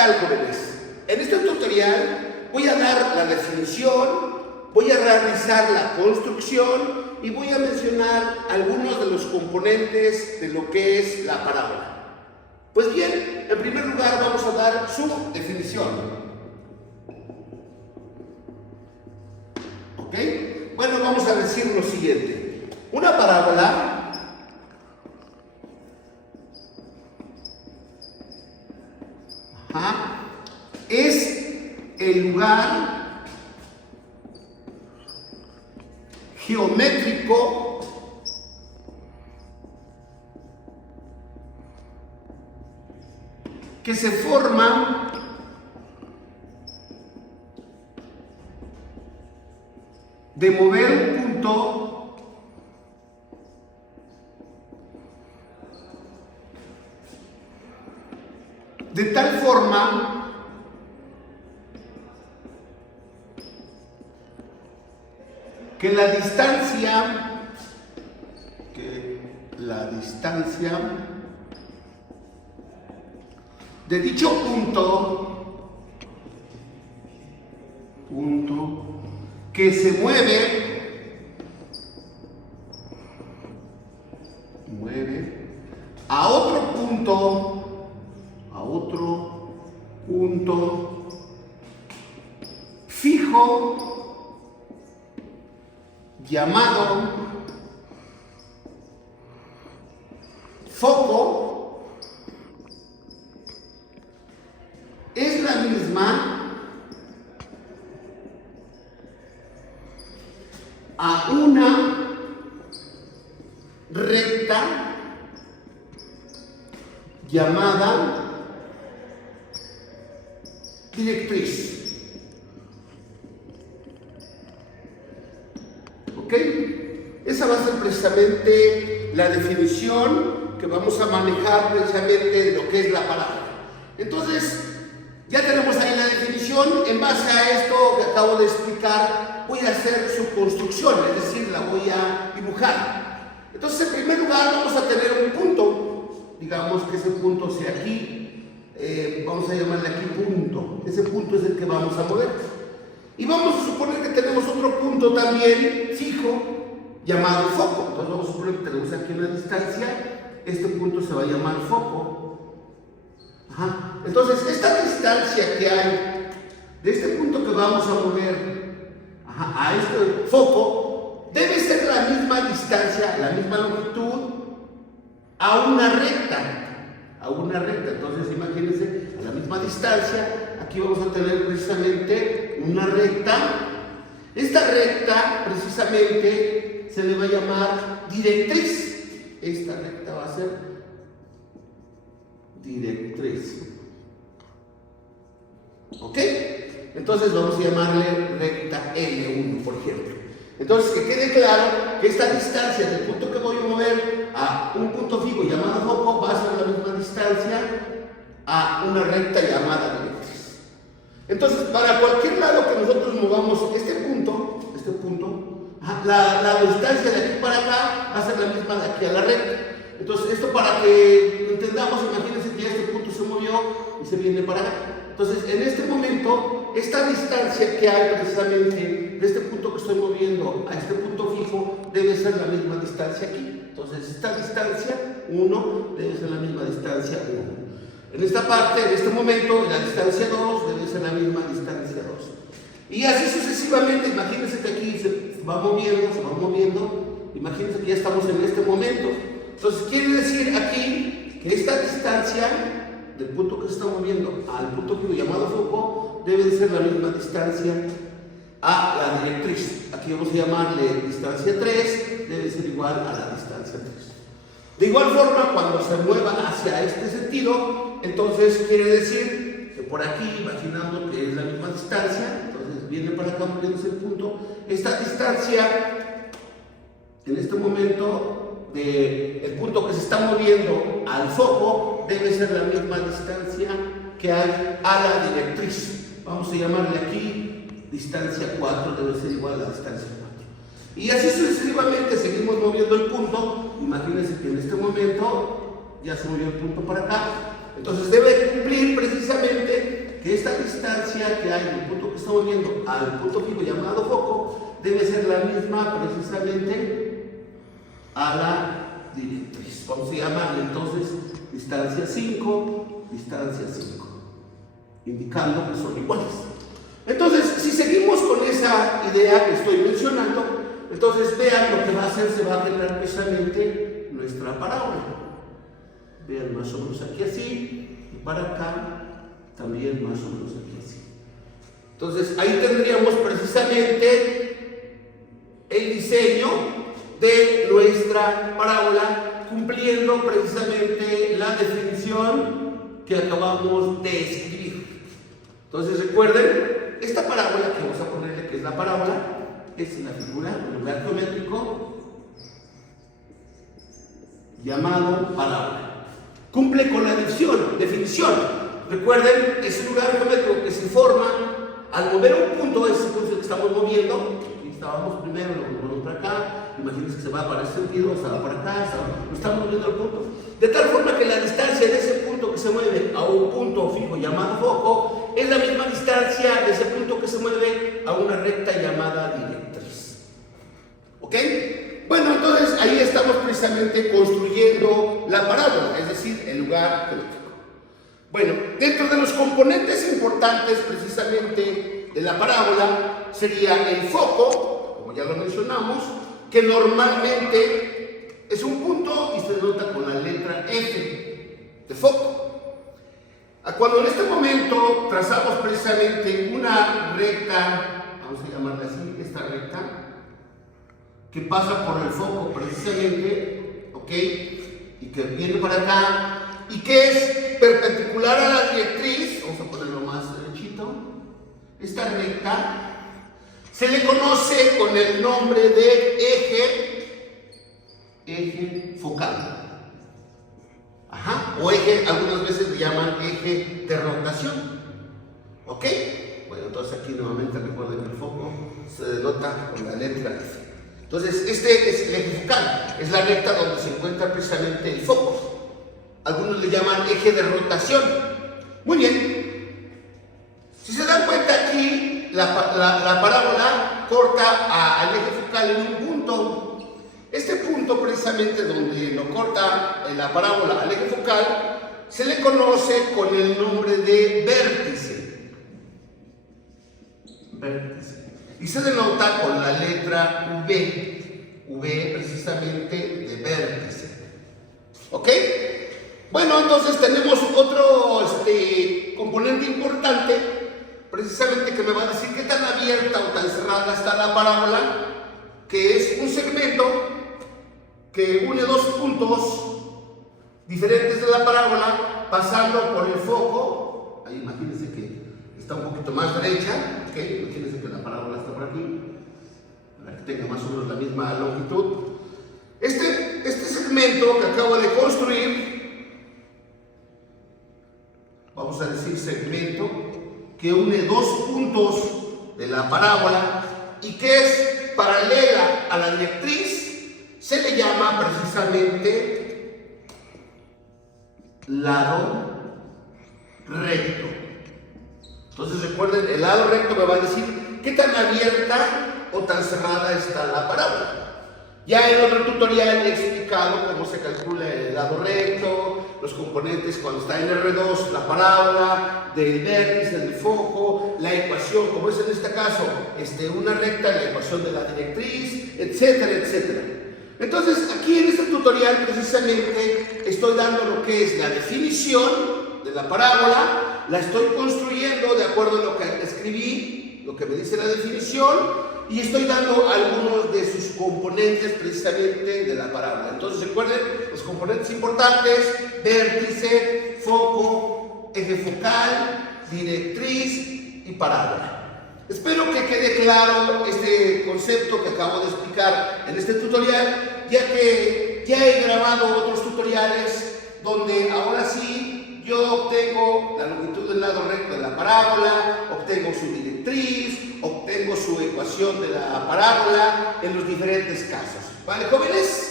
tal, jóvenes? En este tutorial voy a dar la definición, voy a realizar la construcción y voy a mencionar algunos de los componentes de lo que es la parábola. Pues bien, en primer lugar vamos a dar su definición. ¿Ok? Bueno, vamos a decir lo siguiente. Una parábola es el lugar geométrico que se forma de mover un punto de tal forma que la distancia de dicho punto que se mueve a otro punto fijo llamado foco, es la misma a una recta llamada directriz. ¿Ok? Esa va a ser precisamente la definición que vamos a manejar precisamente de lo que es la parábola. Entonces, ya tenemos ahí la definición. En base a esto que acabo de explicar, voy a hacer su construcción, es decir, la voy a dibujar. Entonces, en primer lugar, vamos a tener un punto. Digamos que ese punto sea aquí. Vamos a llamarle aquí punto. Ese punto es el que vamos a mover. Y vamos a suponer que tenemos otro punto también fijo llamado foco. Entonces vamos a suponer que tenemos aquí una distancia. Este punto se va a llamar foco. Entonces esta distancia que hay de este punto que vamos a mover a este foco debe ser la misma distancia, la misma longitud a una recta. Entonces imagínense, a la misma distancia, aquí vamos a tener precisamente una recta. Esta recta precisamente se le va a llamar directriz. Esta recta va a ser directriz. ¿Ok? Entonces vamos a llamarle recta L1, por ejemplo. Entonces, que quede claro que esta distancia del punto que voy a mover a un punto fijo llamado foco va a ser la misma distancia a una recta llamada directriz. Entonces, para cualquier lado que nosotros movamos este punto, la distancia de aquí para acá va a ser la misma de aquí a la recta. Entonces, esto para que entendamos, imagínense que este punto se movió y se viene para acá. Entonces, en este momento, esta distancia que hay precisamente de este punto que estoy moviendo a este punto fijo debe ser la misma distancia aquí. Entonces, esta distancia 1 debe ser la misma distancia 1. En esta parte, en este momento, la distancia 2 debe ser la misma distancia 2. Y así sucesivamente. Imagínense que aquí se va moviendo. Imagínense que ya estamos en este momento. Entonces, quiere decir aquí que esta distancia del punto que se está moviendo al punto fijo llamado foco debe de ser la misma distancia a la directriz. Aquí vamos a llamarle distancia 3, debe ser igual a la distancia 3. De igual forma, cuando se mueva hacia este sentido, entonces quiere decir que por aquí, imaginando que es la misma distancia, entonces viene para acá moviéndose el punto, esta distancia en este momento del punto que se está moviendo al foco debe ser la misma distancia que hay a la directriz. Vamos a llamarle aquí distancia 4, debe ser igual a la distancia 4. Y así sucesivamente seguimos moviendo el punto. Imagínense que en este momento ya se movió el punto para acá. Entonces debe cumplir precisamente que esta distancia que hay del punto que estamos viendo al punto fijo llamado foco debe ser la misma precisamente a la directriz. Vamos a llamarle entonces distancia 5, distancia 5, indicando que son iguales. Entonces, si seguimos con esa idea que estoy mencionando, entonces vean lo que va a hacer, se va a generar precisamente nuestra parábola. Vean más o menos aquí así, y para acá también más o menos aquí así. Entonces ahí tendríamos precisamente el diseño de nuestra parábola, cumpliendo precisamente la definición que acabamos de escribir. Entonces recuerden, esta parábola que vamos a ponerle que es la parábola, es la figura, el lugar geométrico llamado parábola. Cumple con la definición. Recuerden, ese lugar geométrico que se forma al mover un punto, ese punto que estamos moviendo, aquí estábamos primero, lo movemos para acá, imagínense que se va para ese sentido, se va para acá, lo estamos moviendo al punto, de tal forma que la distancia de ese punto que se mueve a un punto fijo llamado foco es la misma distancia de ese punto que se mueve a una recta llamada directriz. ¿Ok? Bueno, entonces ahí estamos precisamente construyendo la parábola, es decir, el lugar geométrico. Bueno, dentro de los componentes importantes precisamente de la parábola sería el foco, como ya lo mencionamos, que normalmente es un punto y se nota con la letra F de foco. Cuando en este momento trazamos precisamente una recta, vamos a llamarla así, esta recta, que pasa por el foco precisamente, ¿ok? Y que viene para acá, y que es perpendicular a la directriz, vamos a ponerlo más derechito, esta recta se le conoce con el nombre de eje focal. Ajá, o eje, algunas veces le llaman eje de rotación. ¿Ok? Bueno, entonces aquí nuevamente recuerden que el foco se denota con la letra F. Entonces, este es el eje focal, es la recta donde se encuentra precisamente el foco. Algunos le llaman eje de rotación. Muy bien. Si se dan cuenta aquí, la parábola corta al eje focal en un punto. Este punto precisamente donde lo corta la parábola al eje focal se le conoce con el nombre de vértice. Vértice. Y se denota con la letra V. V precisamente de vértice. ¿Ok? Bueno, entonces tenemos otro componente importante, precisamente que me va a decir qué tan abierta o tan cerrada está la parábola, que es un segmento que une dos puntos diferentes de la parábola, pasando por el foco. Ahí imagínense que está un poquito más derecha, ¿ok? Imagínense que la parábola está por aquí, para que tenga más o menos la misma longitud. Este segmento que acabo de construir, vamos a decir segmento, que une dos puntos de la parábola y que es paralela a la directriz, se le llama precisamente lado recto. Entonces recuerden, el lado recto me va a decir qué tan abierta o tan cerrada está la parábola. Ya en otro tutorial he explicado cómo se calcula el lado recto, los componentes cuando está en R2, la parábola, del vértice, del foco, la ecuación, como es en este caso, una recta, la ecuación de la directriz, etcétera, etcétera. Entonces, aquí en este tutorial precisamente estoy dando lo que es la definición de la parábola, la estoy construyendo de acuerdo a lo que escribí, lo que me dice la definición, y estoy dando algunos de sus componentes precisamente de la parábola. Entonces recuerden los componentes importantes: vértice, foco, eje focal, directriz y parábola. Espero que quede claro este concepto que acabo de explicar en este tutorial, ya que ya he grabado otros tutoriales donde ahora sí yo obtengo la longitud del lado recto de la parábola, obtengo su directriz, obtengo su ecuación de la parábola en los diferentes casos. ¿Vale, jóvenes?